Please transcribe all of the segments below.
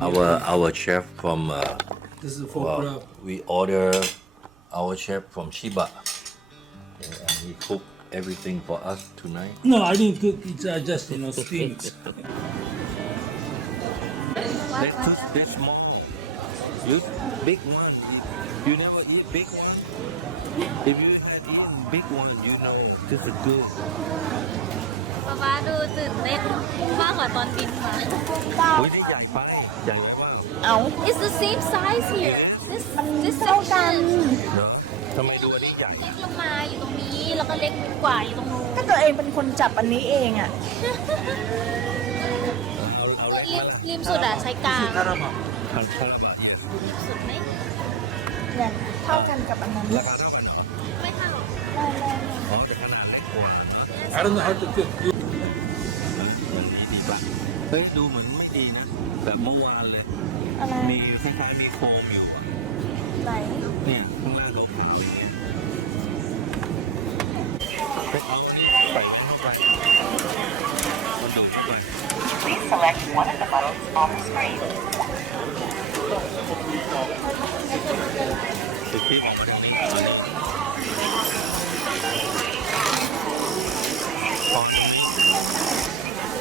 our our chef from uh, well, we order our chef from Shiba uh, and we cook everything for us tonight no i didn't cook it's uh, just you know steaks. they cook this model you big one you never eat big one if you eat big one you know this is good ป๊าดูตื่นเต้นมากกว่าตอนบินมาอุ้ยนี่ใหญ่ฟังใหญ่เลยวาเอา It's the same size here This this section เนาะทำไมดูอันนี้ใหญ่ เล็กลงมาอยู่ตรงนี้แล้วก็เล็กกว่าอยู่ตรงนู้นก็ตัวเองเป็นคนจับอันนี้เองอ่ะลิมริมสุดอ่ะใช้กลางห้าร้อยบทห้าร้อยบาทเนี่ยสุดไหมเนี่ยเท่ากันกับอันนั้นราคาเท่ากันเหรอไม่เท่าไม่ไม่ของจะขนาดเล็กกว่า I อ o n ่ k น o w how to do. ละเฮ้ยดูเหมือนไม่ดีนะ แบบเมื่อวานเลยมีคล้ายๆมีโคมอยู่ไหนเนี่ยข้างล่างขาวๆอย่างเงี้ยไปเอาไปเข้าไปมันดูดเข้าไป Please select one of the buttons on the screen ตึกที่ออกมาดังนี้ตอนนี้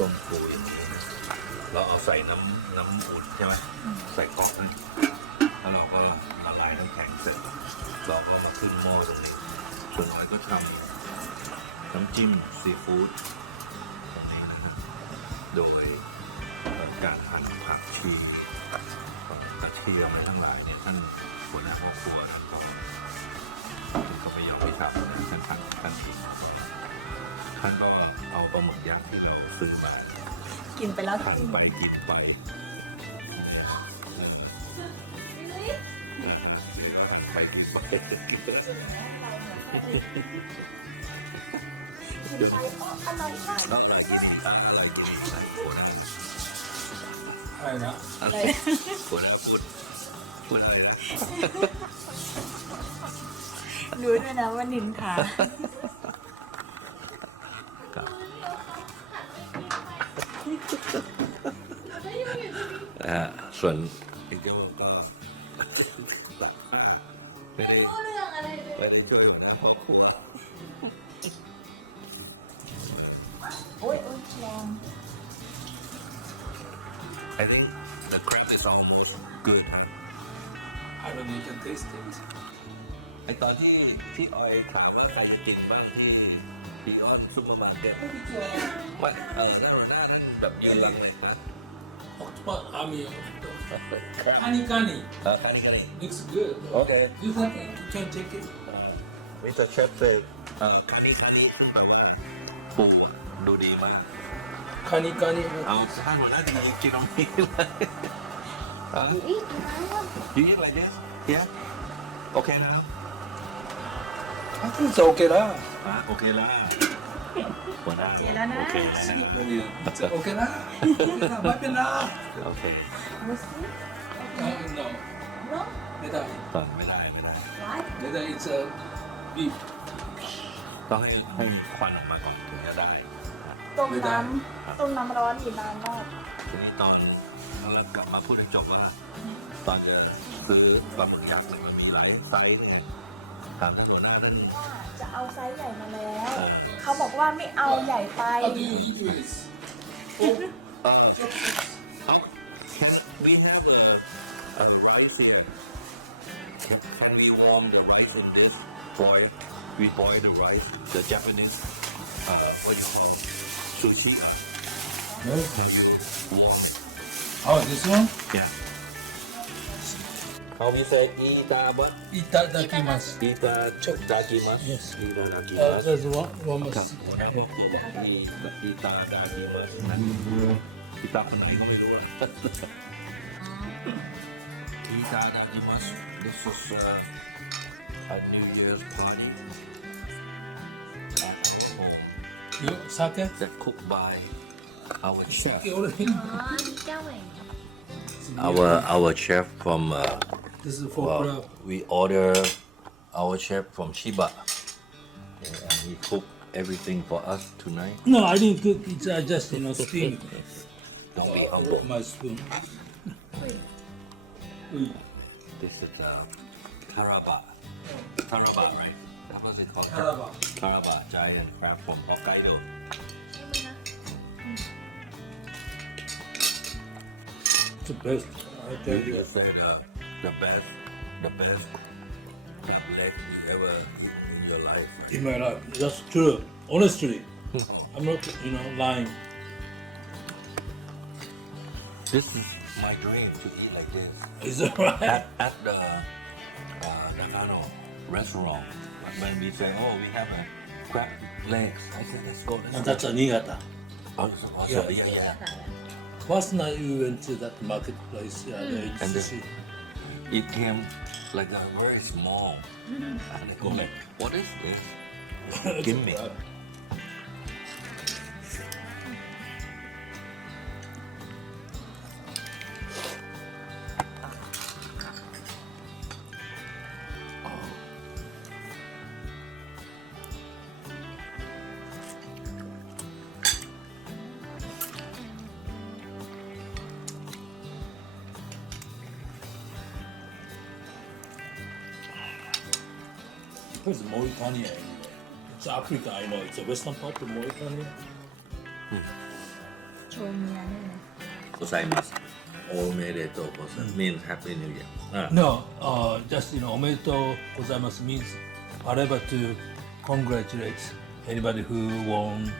ต้มปูอย่างนี้นะเราเอาใส่น้ำน้ำาอุ่นใช่ไหม ใส่กอกนะแล้วเราก็ละลายน้ำแข็งเสร็จ เราก็มาขึ้นหม้อตรงนี้ส่วนน้อยก็ทำน้ำจิ้มซีฟู้ดตรงนี้นะโดยการหั่นผักชีผักชีเทียมทั้งหลายเนี่ยท่านหัวหน้าครอบครัวท่านก็ไม่ยอมให้ทำนะท่านท่านท่านกิน่านก็เอาปลาหมึกยักษ์ที่เราซื้อมากินไปแล้วทานไปกินไปไปกินไปอร่อยมากอร่อกินอร่อร่อยกินไรนะอรนะพูดพูดอะไรนะรู้ด้วยนะว่านินทาวนไอเจ้าก็ไม่ได้ไม่ได้ช่วยนะครอบครัวโอ้ยโอ้ยลอง I think the cream is almost good huh? I don't need to a s t e it ไอตอนที่พี่ออยถามว่าใครจริงบ้างที่พี่ออยซุปเปอร์มาร์เก็ตว่าเออแล้วหน้าท่านแบบเยอะลังเลยนะ octopus. I mean, octopus. Kani kani. Uh. Kani kani. Looks good. Okay. Do you think you can take it? With uh. a chef said, uh. kani kani itu bawa. Oh, do di mana? Kani kani. Aku tak nak lagi nak ikut orang ni. Do you eat like this? Yeah. Okay now. Uh. I think it's okay lah. Uh. Ah, uh, okay lah. Uh. โอเคน้าโอเคแล้วนะโอเคแล้วนะโอเคนะไม่เป็นไรโอเคต้องต้องให้ให้ควันออกมาก่อนถึงจะได้ต้มน้ำต้มน้ำร้อนอีกนานมากทีนี้ตอนเริ่มกลับมาพูดให้จบแล้วตอนเจะซื้อบางอย่างมันมีหลายไซส์เนี่ยครับจะเอาไซส์ใหญ่มาแล้ว เขาบอกว่าไม่เอาใหญ่ไปครับ we have a a rice here can we warm the rice in this boil we boil the rice the Japanese uh, what you call sushi can you warm oh this one yeah How we say itaba? Itadakimasu. Ita itadakimasu. Yes. mas. Uh, there's one, one more. Okay. Itadakimasu. Kita pernah ini dulu. Itadakimasu. This is uh, a New Year's party. At home. You sake? That cooked by our chef. Oh, are you our our chef from uh, this is for uh, we order our chef from Shiba okay, and he cook everything for us tonight no I didn't cook it's uh, just you know steam don't oh, be humble uh, my spoon this is uh, a karaba. Oh. Karaba, right? karaba karaba right What's it called? Caraba. Caraba, giant crab from Hokkaido. Mm -hmm. Mm -hmm. It's the best. Uh, I tell you. It. you. Said, uh, the best, the best tablet you ever eaten in your life. I in think. my life. That's true. Honestly. I'm not, you know, lying. This is my dream to eat like this. Uh, is that at, right? At, the uh, mm -hmm. know, restaurant. When we say, oh, we have a crab legs. I said, let's, let's that's a Niigata. Awesome. Awesome. Yeah. Yeah. Niigata. yeah, yeah. yeah. Last night you we went to that marketplace. Yeah, and, and it came like a very small. Mm -hmm. what is this? Gimme. prince of Mauritania. It's Africa, I know. It's the western part of Mauritania. Hmm. Omedetou gozaimasu means Happy New Year. Uh. No, uh, just, you know, omedetou gozaimasu means whatever to congratulate anybody who won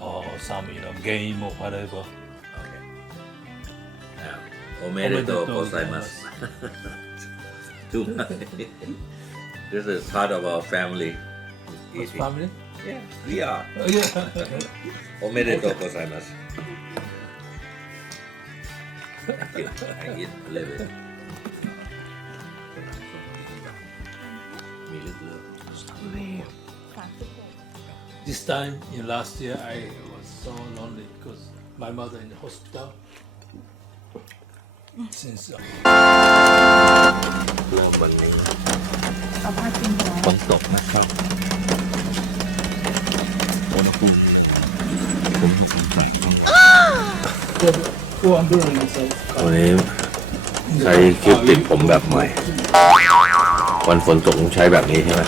uh, some, you know, game or whatever. Okay. Uh, omedetou gozaimasu. Too much. This is part of our family. Our family? Yeah, we are. Oh, yeah. Omedetou gozaimasu. Thank you. I get a little bit. This time, in last year, I was so lonely because my mother in the hospital. Since. Uh, ฝนตกนะครับโอนาคุผมผมใส่ก็ตัวนี้ใช้คลิปติดผมแบบใหม่ วันฝนตกใช้แบบนี้ใช่ไหม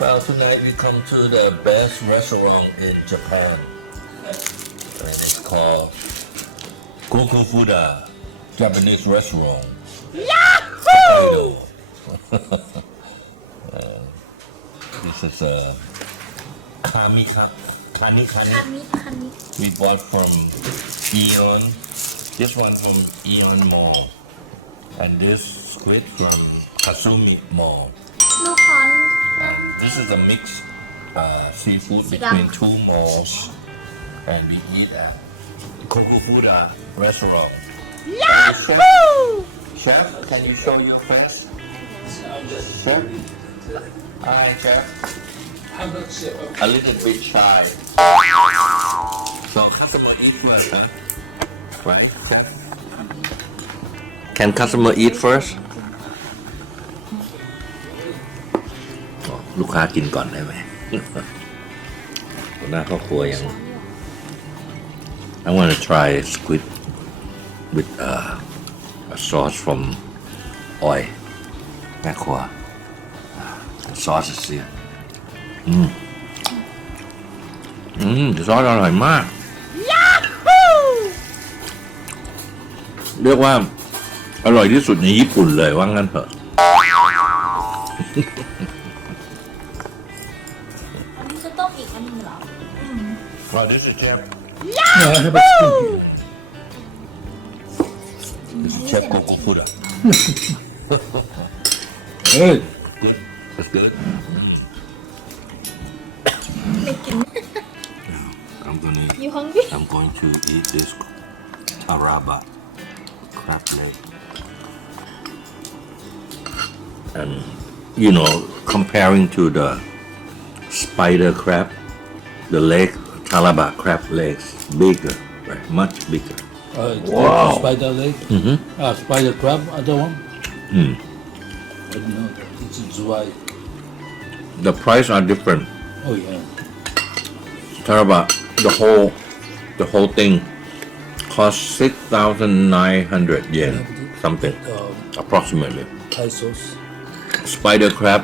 Well tonight we come to the best restaurant in Japan and it's called Kokufuda Japanese restaurant Yahoo! uh, this is a kami kak, kami kami Kami kami. we bought from eon this one from eon mall and this squid from kasumi mall uh, this is a mixed uh, seafood between two malls and we eat at kokukura restaurant Yahoo! Chef? chef, can you show your face? Sir? Hi, Chair. I'm not sure. A little bit shy. Oh, have some more influence, huh? Right, Chair? Right. Can customer eat first? ลูกค้ากินก่อนได้ไหมหน้าครอบครัวยัง I want to try squid with uh, a sauce from oil แม่ครัวซอสเสียอืมอืมซอสอร่อยมากยาฮูเรียกว่า อร่อยที่สุดในญี่ปุ่นเลยว่างั้นเถอะอออัันนนนีี้้จะตมกหึ่งเหรอนีเชฟเชโกโก้พูดอ่ะ good. Hey, good, That's good. Mm -hmm. Mm -hmm. yeah, I'm gonna. You hungry? I'm going to eat this taraba crab leg. And you know, comparing to the spider crab, the leg taraba crab legs bigger, right? Much bigger. Oh, wow. Big spider leg. Mm-hmm. Uh, spider crab. Other one. Mm but no, it's dry. The price are different. Oh yeah. Talk about the whole, the whole thing, cost six thousand nine hundred yen, the, something, uh, um, approximately. Pesos. Spider crab,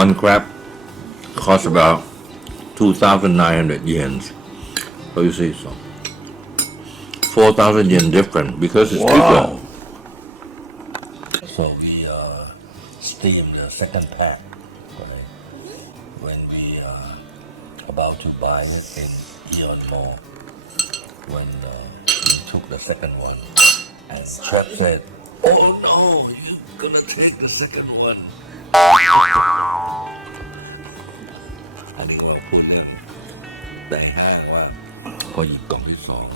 one crab, cost about two thousand nine hundred yen. So you see, so four thousand yen different because it's wow. bigger. Oh, steam the second pack when we are uh, about to buy it in here and Mall when uh, we took the second one and trap said oh no you are gonna take the second one I อันนี้เราพูดเรื่องใจแห้งว่าพอหยิบกล่องที่สอง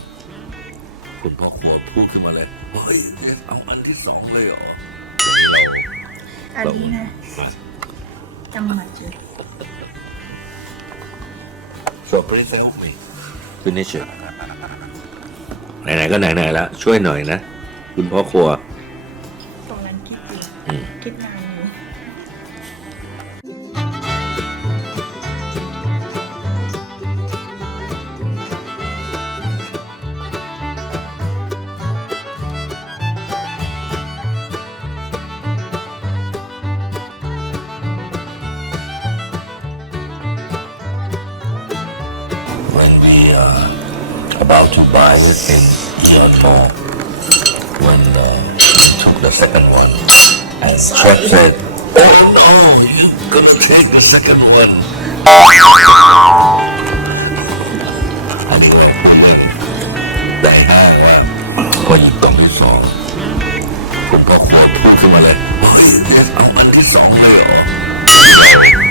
คุณพ่อครัวพูดขึ้นมาเลยเฮ้ยเนี่ยทำอันที่สองเลยเหรอ อันนี้นะจำมาเจอ so please help me f น n ช s h it ไหนๆก็ไหนๆแล้ว ช่วยหน่อยนะ คุณพ่อครัวตรงนั้นคิดดีคิดนาน to buy it in Eonmore -e when uh, took the second one and Chuck said, yeah. Oh no, you going to take the second one. Anyway, we went. The uh hell, -huh. when you come in, so. Good luck, my this? I'm going to get